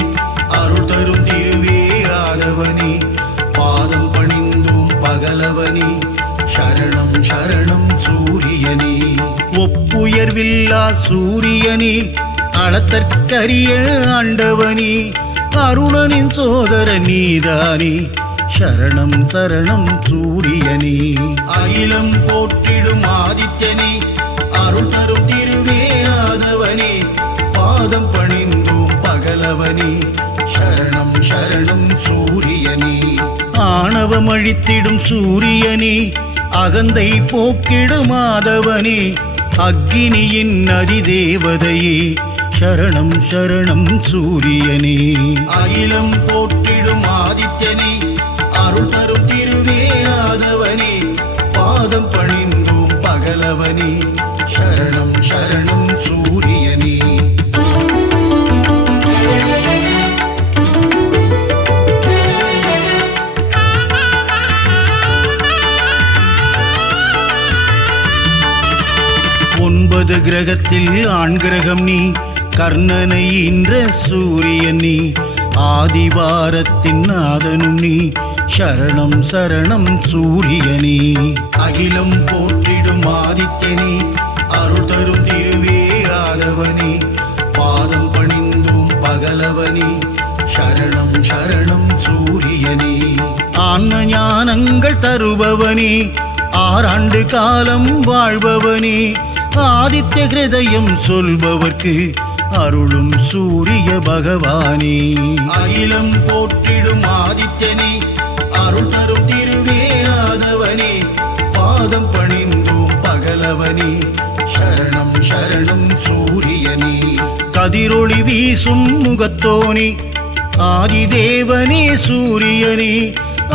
அருள் தரும் திருவே ஆதவனே, பாதம் பணிந்தோம் பகலவனே, சரணம் சரணம் சூரியனே. ஒப்புயர்வில்லா சூரியனே, அளத்தற்கரிய ஆண்டவனே, அருணனின் சோதர நீதானே, சரணம் சரணம் சூரியனே. அகிலம் போற்றிடும் ஆதித்யனே, அருள் தரும் திருவே ஆதவனே, பாதம் பணிந்தோம் பகலவனே, சரணம் சரணம் சூரியனே. ஆணவம் அழித்திடும் சூரியனே, அகந்தை போக்கிடும் ஆதவனே, அக்கினியின் அதிதேவதையே, சரணம் சரணம் சூரியனே. அகிலம் போற்றிடும் ஆதித்யனே, அருள் தரும் திருவே ஆதவனே, பாதம் பணிந்தோம் பகலவனே, சரணம் சரணம் சூரியனே. ஒன்பது கிரகத்தில் ஆண் கிரகம் நீ, கர்ணனை ஈன்ற சூரியன் நீ, ஆதிவாரத்தின் நாதனும் நீ, சரணம் சரணம் சூரியனே. அகிலம் போற்றிடும் ஆதித்யனே, அருள் தரும் திருவே ஆதவனே, பாதம் பணிந்தோம் பகலவனே, சரணம் சரணம் சூரியனே. ஆன்ம ஞானங்கள் தருபவனே, ஆறாண்டு காலம் வாழ்பவனே, ஆதித்ய ஹிருதயம் சொல்பவர்க்கு அருளும் சூரிய பகவானே. அகிலம் போற்றிடும் ஆதித்யனே, அருள் தரும் திருவே ஆதவனே, பாதம் பணிந்தோம் பகலவனே, சரணம் சரணம் சூரியனே. கதிரொளி வீசும் முகத்தோனே, ஆதிதேவனே சூரியனே,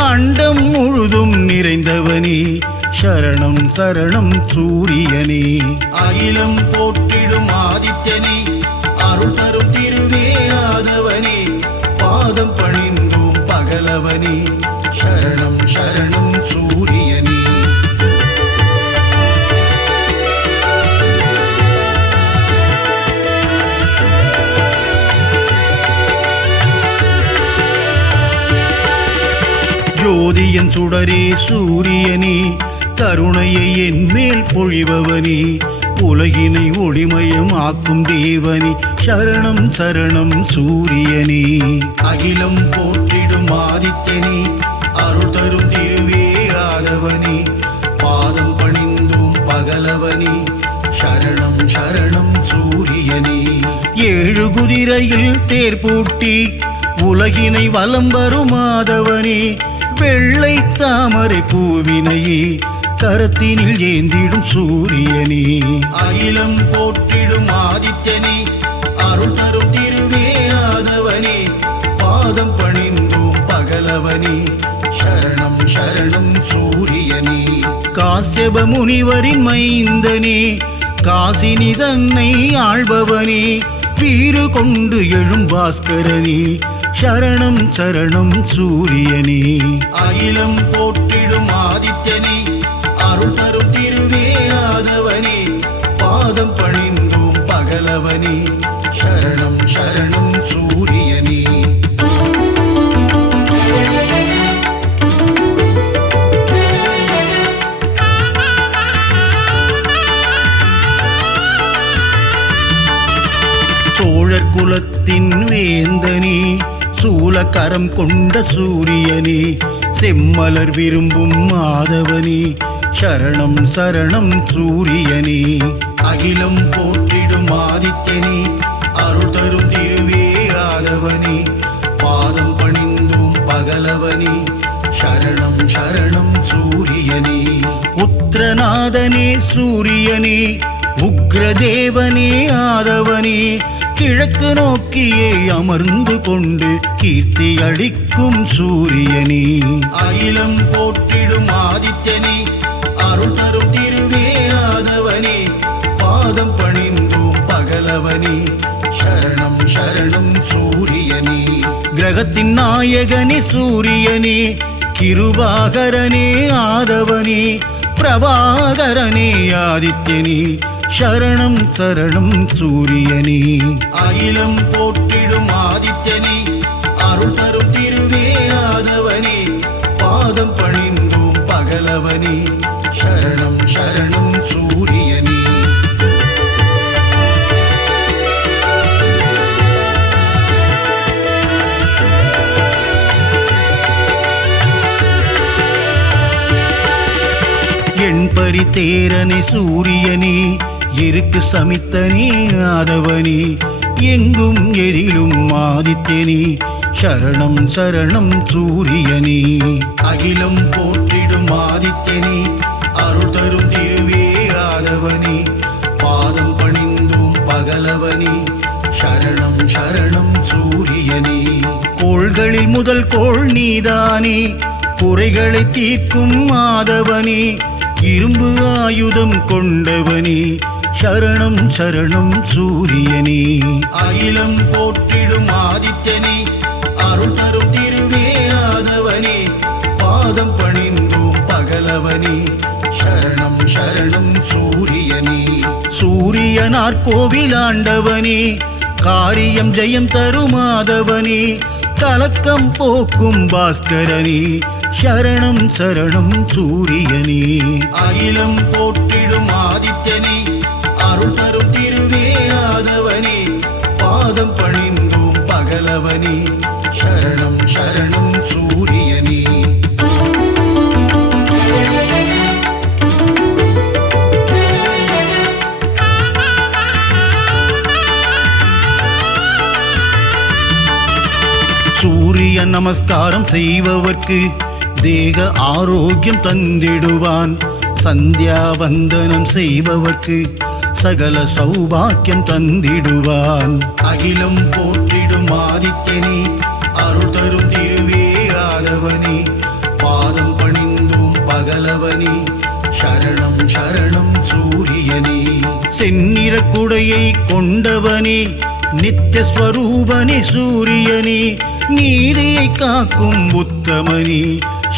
அண்டம் முழுதும் நிறைந்தவனே, சரணம் சரணம் சூரியனே. அகிலம் போற்றிடும் ஆதித்யனே, அருள் தரும் திருவே ஆதவனே, பாதம் பணிந்தோம் பகலவனே, சரணம் சரணம் சூரியனே. ஜோதியன் சுடரே சூரியனே, கருணையை என் மேல் பொழிபவனே, உலகினை ஒளிமயம் ஆக்கும் தேவனே, சரணம் சரணம் சூரியனே. அகிலம் போற்றிடும் ஆதித்யனே, அருள் தரும் திருவே ஆதவனே, பாதம் பணிந்தோம் பகலவனே, சரணம் சரணம் சூரியனே. ஏழு குதிரையில் தேர் பூட்டி உலகினை வலம் வரும் ஆதவனே, வெள்ளை தாமரை பூவினையே கரத்தினில் ஏந்திடும் சூரியனே. அகிலம் போற்றிடும் ஆதித்யனே, அருள் தரும் திருவே ஆதவனே, பாதம் பணிந்தோம் பகலவனே, சரணம் சரணம் சூரியனே. காசியப முனிவரின் மைந்தனே, காசினி தன்னை ஆள்பவனே வீறு கொண்டு எழும் பாஸ்கரனே சரணம் சரணம் சூரியனே அகிலம் போற்றிடும் ஆதித்யனே அருள் தரும் திருவே ஆதவனே பாதம் பணிந்தோம் பகலவனே சரணம் சரணம் சூரியனே சோழர் குலத்தின் வேந்தனே சூலக்கரம் கொண்ட சூரியனே செம்மலர் விரும்பும் மாதவனே சரணம் சரணம் சூரியனே அகிலம் போற்றிடும் ஆதித்யனே அருள் தரும் திருவே ஆதவனே பாதம் பணிந்தோம் பகலவனே சரணம் சரணம் சூரியனே உத்திரநாதனே சூரியனே உக்ரதேவனே ஆதவனே கிழக்கு நோக்கியே அமர்ந்து கொண்டு கீர்த்தி அளிக்கும் சூரியனே அகிலம் போற்றிடும் ஆதித்யனே அருள் தரும் திருவே ஆதவனே பாதம் பணிந்தோம் பகலவனே சரணம் சரணம் சூரியனே கிரகத்தின் நாயகனே சூரியனே கிருபாகரனே ஆதவனே பிரபாகரனே ஆதித்யனே சரணம் சரணம் சூரியனே அகிலம் போற்றிடும் ஆதித்யனே அருள் தரும் திருவே ஆதவனே பாதம் பணிந்தோம் பகலவனே சரணம் சரணம் சூரியனே எண்பரி தேரனே சூரியனே எருக்கு சமித்தனே ஆதவனே எங்கும் எதிலும் ஆதித்யனே சரணம் சரணம் சூரியனே அகிலம் போற்றிடும் ஆதித்யனே அருள் தரும் திருவே ஆதவனே பாதம் பணிந்தோம் பகலவனே சரணம் சரணம் சூரியனே கோள்களில் முதல் கோள் நீதானே குறைகளை தீர்க்கும் ஆதவனே இரும்பு ஆயுதம் கொண்டவனே சரணம் சரணம் சூரியனே அகிலம் போற்றிடும் ஆதித்யனே அருள் தரும் திருவே ஆதவனே பாதம் பணிந்தோம் பகலவனே சரணம் சரணம் சூரியனே சூரியனார் கோவிலாண்டவனே காரியம் ஜெயம் தரும் ஆதவனே கலக்கம் போக்கும் பாஸ்கரனே சரணம் சரணம் சூரியனே அகிலம் போற்றிடும் ஆதித்யனே அருள் தரும் திருவே ஆதவனே பாதம் பணிந்தோம் பகலவனே சரணம் சரணம் சூரியனே சூரிய நமஸ்காரம் செய்பவர்க்கு தேக ஆரோக்கியம் தந்திடுவான் சந்தியாவந்தனம் செய்பவர்க்கு சகல சௌபாக்கியம் தந்திடுவான் அகிலம் போற்றிடும் ஆதித்யனே அருள் தரும் திருவே ஆதவனே பாதம் பணிந்தோம் பகலவனே சரணம் சரணம் சூரியனே செந்நிற குடையை கொண்டவனே நித்யஸ்வரூபனே சூரியனே நீதியை காக்கும் உத்தமனே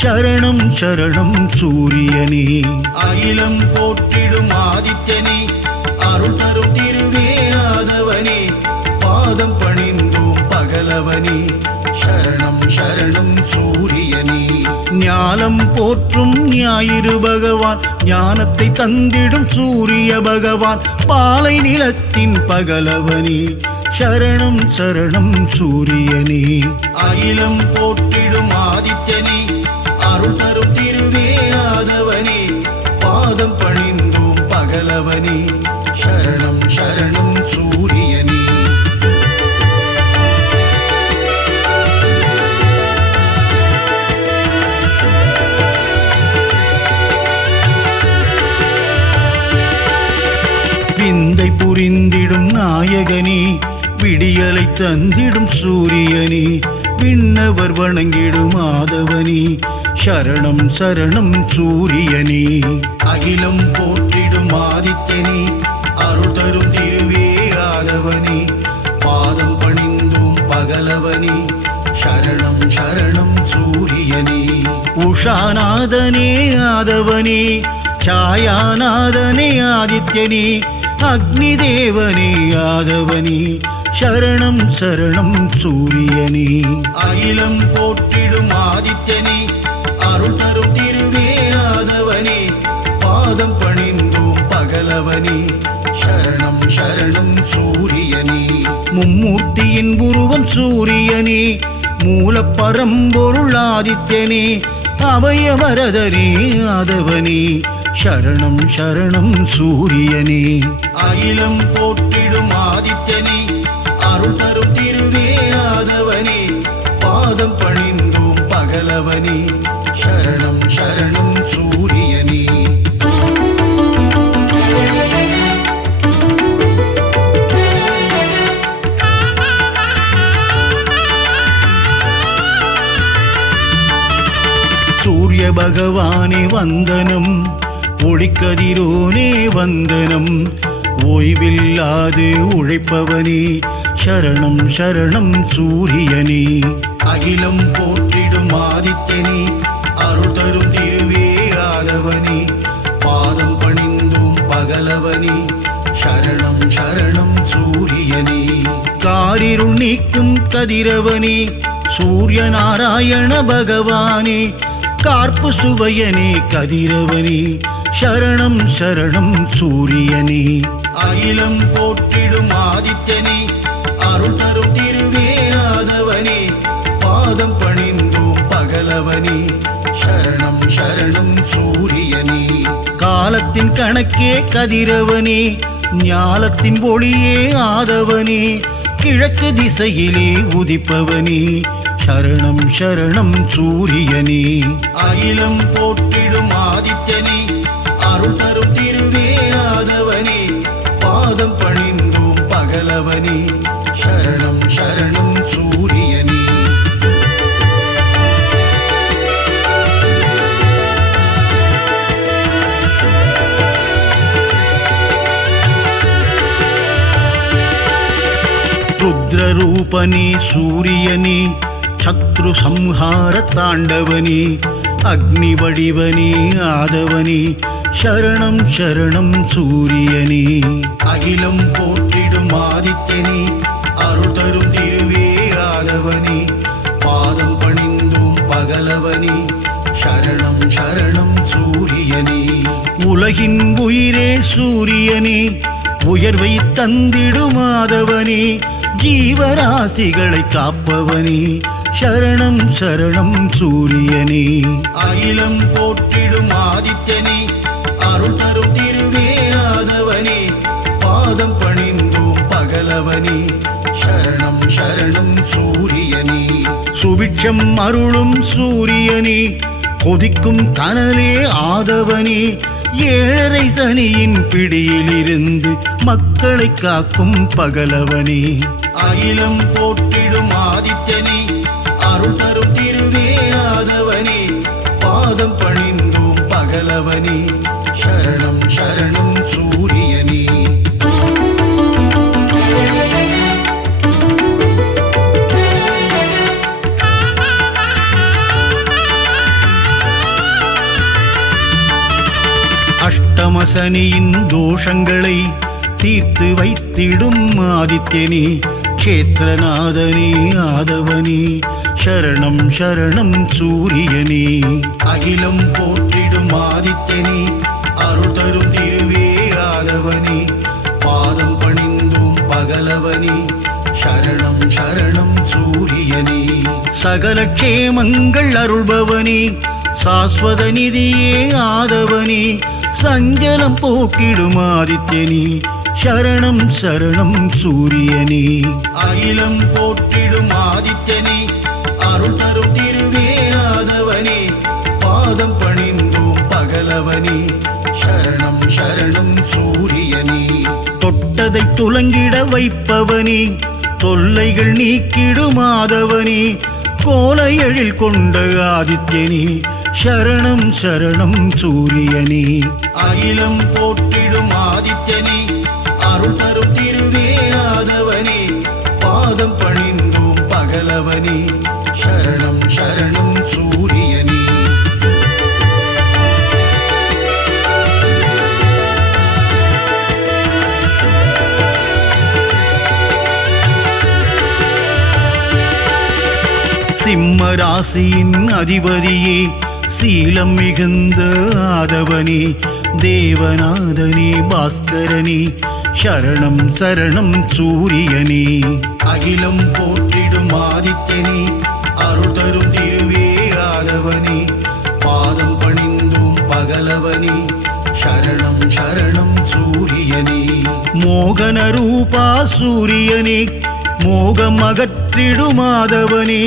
சரணம் சரணம் சூரியனே அகிலம் போற்றிடும் ஆதித்யனே அருள் தரும் திருவே ஆதவனே பாதம் பணிந்தோம் பகலவனே சரணம் சரணம் சூரியனே ஞானம் போற்றும் ஞாயிறு பகவான் ஞானத்தை தந்திடும் சூரிய பகவான் பாலை நிலத்தின் பகலவனே சரணம் சரணம் சூரியனே அகிலம் போற்றிடும் ஆதித்யனே அருள் தரும் திருவே ஆதவனே பாதம் பணிந்தோம் பகலவனே சரணம் சரணம் சூரியனே விந்தை புரிந்திடும் நாயகனே விடியலை தந்திடும் சூரியனே விண்ணவர் வணங்கிடும் ஆதவனே சரணம் சரணம் சூரியனே அகிலம் போற்றிடும் ஆதித்யனே அருள் தரும் திருவே ஆதவனே பாதம் பணிந்தோம் பகலவனே சரணம் சரணம் சூரியனே உஷாநாதனே ஆதவனே சாயாநாதனே ஆதித்யனே அக்னி தேவனே ஆதவனே சரணம் சரணம் சூரியனே அகிலம் போற்றிடும் ஆதித்யனே அருள் தரும் திருவே ஆதவனே பாதம் பணிந்தோம் பகலவனே சரணம் சரணம் சூரியனே மும்மூர்த்தியின் உருவம் சூரியனே மூலப்பரம்பொருள் ஆதித்யனே அபயவரதனே ஆதவனே சரணம் சரணம் சூரியனே அகிலம் போற்றிடும் ஆதித்யனே அருள் தரும் திருவே ஆதவனே பாதம் பணிந்தோம் பகலவனே சரணம் சரணம் சூரியனே சூரிய பகவானே வந்தனம் ஒளிக்கதிரோனே வந்தனம் ஓய்வில்லாது உழைப்பவனே சரணம் சரணம் சூரியனே அகிலம் போற்றிடும் ஆதித்யனே அருள் தரும் திருவே ஆதவனே பாதம் பணிந்தோம் பகலவனே சரணம் சரணம் சூரியனே காரிருள் நீக்கும் கதிரவனே சூரிய நாராயண பகவானே கார்ப்பு சுவையனே கதிரவனே சரணம் சரணம் சூரியனே அகிலம் போற்றிடும் ஆதித்யனே அருள் தரும் திருவே ஆதவனே பாதம் பணிந்தோம் பகலவனே சரணம் சரணம் சூரியனே காலத்தின் கணக்கே கதிரவனே ஞாலத்தின் ஒளியே ஆதவனே கிழக்கு திசையிலே உதிப்பவனே சரணம் சரணம் சூரியனே அகிலம் போற்றிடும் ஆதித்யனே அருள் தரும் திருவே ஆதவனே பாதம் பணிந்தோம் பகலவனே சரணம் சரணம் சூரியனே ருத்ரரூபனே சூரியனே சத்ரு சம்ஹார தாண்டவனே அக்னி வடிவனே ஆதவனே சரணம் சரணம் சூரியனே அகிலம் போற்றிடும் ஆதித்யனே அருள் தரும் திருவே ஆதவனே பாதம் பணிந்தோம் பகலவனே சரணம் சரணம் சூரியனே உலகின் உயிரே சூரியனே உயர்வை தந்திடும் ஆதவனே ஜீவராசிகளை காப்பவனே சரணம் சரணம் சூரியனே அகிலம் போற்றிடும் ஆதித்யனே அருள் தரும் திருவே ஆதவனே பாதம் பணிந்தோம் பகலவனே சரணம் சரணம் சூரியனே சுபிட்சம் அருளும் சூரியனே கொதிக்கும் கனலே ஆதவனே ஏழரை சனியின் பிடியிலிருந்து மக்களை காக்கும் பகலவனே அகிலம் போற்றிடும் ஆதித்யனே அருள் தரும் திருவே ஆதவனே பாதம் பணிந்தோம் பகலவனே சரணம் சரணம் சூரியனே அஷ்டமசனியின் தோஷங்களை தீர்த்து வைத்திடும் ஆதித்யனே க்ஷேத்ரநாதனே ஆதவனே சரணம் சரணம் சூரியனே அகிலம் போற்றிடும் ஆதித்யனே அருள் தரும் திருவே ஆதவனே பாதம் பணிந்தோம் பகலவனே சரணம் சரணம் சூரியனே சகல க்ஷேமங்கள் அருள்பவனே சாஸ்வத நிதியே ஆதவனே சஞ்சலம் போக்கிடும் ஆதித்யனே சரணம் சரணம் சூரியனே அகிலம் போற்றிடும் ஆதித்யனே அருள் தரும் திருவே ஆதவனே பாதம் பணிந்தோம் பகலவனே சரணம் சரணம் சூரியனே தொட்டதை துலங்கிட வைப்பவனே தொல்லைகள் நீக்கிடும் ஆதவனே கோல எழில் கொண்ட ஆதித்யனே சரணம் சரணம் சூரியனே அகிலம் போற்றிடும் ஆதித்யனே அருள் தரும் திருவே ஆதவனே பாதம் பணிந்தோம் பகலவனே சரணம் சரணம் சூரியனே சிம்ம ராசியின் அதிபதியே சீலம் மிகுந்த ஆதவனே தேவநாதனே பாஸ்கரனே சரணம் சரணம் சூரியனே அகிலம் போற்றிடும் ஆதித்யனே அருள் தரும் திருவே ஆதவனே பாதம் பணிந்தோம் பகலவனே சரணம் சரணம் சூரியனே மோகன ரூபா சூரியனே மோகம் அகற்றிடும் ஆதவனே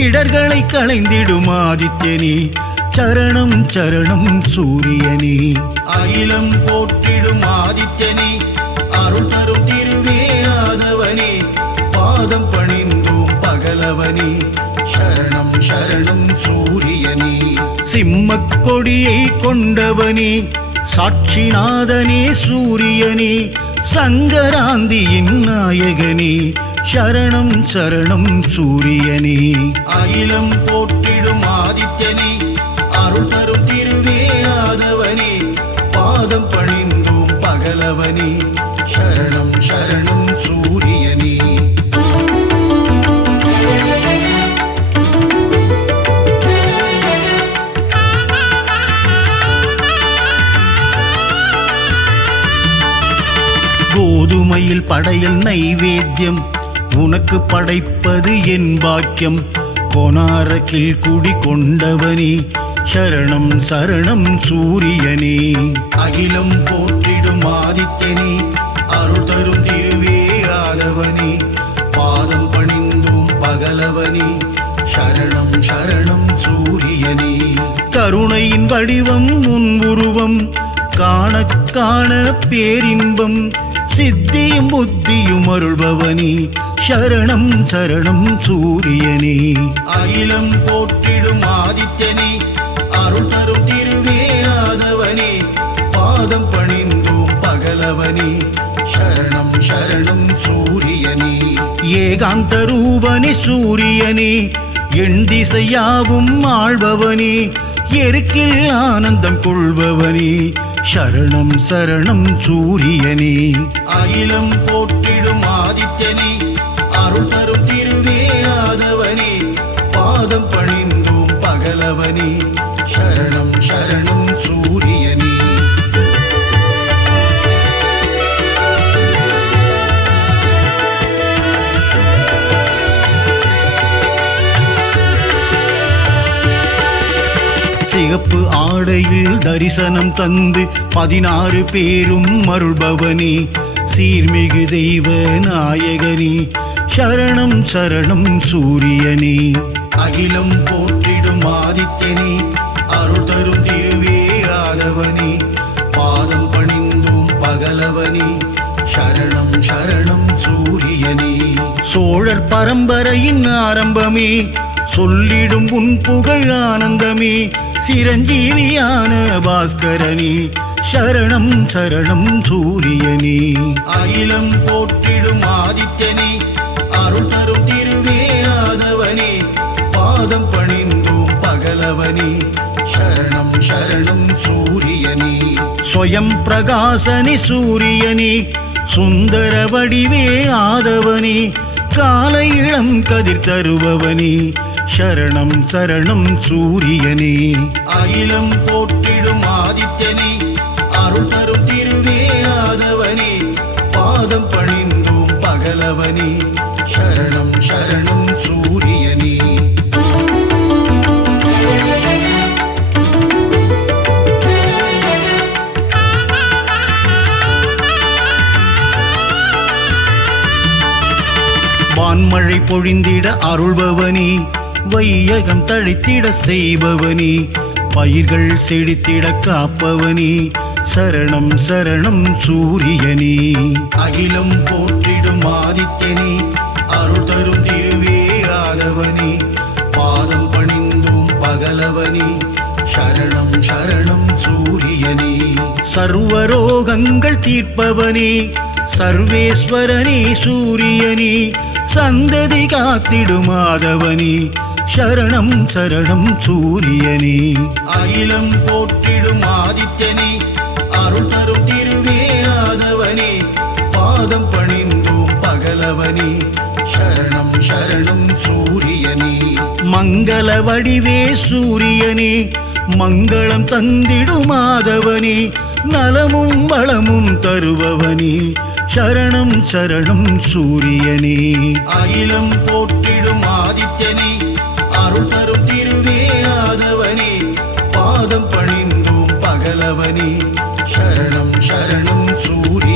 இடர்களை களைந்திடும் ஆதித்யனே சரணம் சரணம் சூரியனே அகிலம் போற்றிடும் ஆதித்யனே அருள் தரும் திருவே ஆதவனே பாதம் பணிந்தோம் பகலவனே சரணம் சரணம் சூரியனே சிம்மக் கொடியை கொண்டவனே சாட்சிநாதனே சூரியனே சங்கராந்தியின் நாயகனே சரணம் சரணம் சூரியனே அகிலம் போற்றிடும் ஆதித்யனே அருள் தரும் திருவே ஆதவனே பாதம் பணிந்தோம் பகலவனே சரணம் சரணம் சூரியனே கோதுமையில் படையல் நைவேத்தியம் உனக்கு படைப்பது என் பாக்கியம் கொனாரக்கில் குடி கொண்டவனே சரணம் சரணம் சூரியனே அகிலம் போற்றிடும் ஆதித்யனே அருள் தரும் திருவே ஆதவனே பாதம் பணிந்தோம் பகலவனே சரணம் சரணம் சூரியனே கருணையின் வடிவம் உன் உருவம் காண காண பேரின்பம் சித்தியும் புத்தியும் அருள்பவனே சரணம் சரணம் சூரியனே அகிலம் போற்றிடும் ஆதித்யனே அருள் தரும் திருவே ஆதவனே பாதம் பணிந்தோம் பகலவனே சரணம் சரணம் சூரியனே ஏகாந்த ரூபனே சூரியனே எண் திசையாவும் ஆள்பவனே எருக்கில் ஆனந்தம் கொள்பவனே சரணம் சரணம் சூரியனே அகிலம் போற்றிடும் ஆதித்யனே அருள் தரும் திருவே ஆதவனே பாதம் பணிந்தோம் பகலவனே சரணம் சரணம் சூரியனே சிகப்பு ஆடையில் தரிசனம் தந்து 16 பேரும் அருள்பவனே சீர்மிகு தெய்வ நாயகனே சரணம் சரணம் சூரியனே அகிலம் போற்றிடும் ஆதித்யனே அருள் தரும் திருவே ஆதவனே பாதம் பணிந்தோம் பகலவனே சரணம் சரணம் சூரியனே சோழர் பரம்பரையின் ஆரம்பமே சொல்லிடும் உன் புகழ் ஆனந்தமே சிரஞ்சீவியான பாஸ்கரனே சரணம் சரணம் சூரியனே அகிலம் போற்றிடும் ஆதித்யனே அருள் தரும் திருவே ஆதவனே பாதம் பணிந்தோம் பகலவனே சரணம் சரணம் சூரியனே ஸ்வயம் பிரகாசனே சூரியனே சுந்தர வடிவே ஆதவனே காலை இளம் கதிர் தருபவனே சரணம் சரணம் சூரியனே அகிலம் போற்றிடும் ஆதித்யனே அருள் தரும் திருவே ஆதவனே பாதம் பணிந்தோம் பகலவனே சரணம் சரணம் சூரியனே வான்மழை பொழிந்திட அருள்பவனே வையகம் தழைத்திட செய்பவனே பயிர்கள் செழித்திட காப்பவனே சரணம் சரணம் சூரியனே அகிலம் போற்றிடும் ஆதித்யனே அருள் தரும் திருவே ஆதவனே பாதம் பணிந்தோம் பகலவனே சரணம் சரணம் சூரியனே சர்வரோகங்கள் தீர்ப்பவனே சர்வேஸ்வரனே சூரியனே சந்ததி காத்திடும் மாதவனே சரணம் சரணம் சூரியனே அகிலம் போற்றிடும் ஆதித்யனே அருள் தரும் திருவே ஆதவனே பாதம் பணிந்தோம் பகலவனே சரணம் சரணம் சூரியனே மங்கள வடிவே சூரியனே மங்களம் தந்திடும் மாதவனே நலமும் வளமும் தருபவனே சரணம் சரணம் சூரியனே அகிலம் போற்றிடும் ஆதித்யனே அருள் தரும் திருவே ஆதவனே பாதம் பணிந்தோம் பகலவனே சரணம் சரணம் சூரிய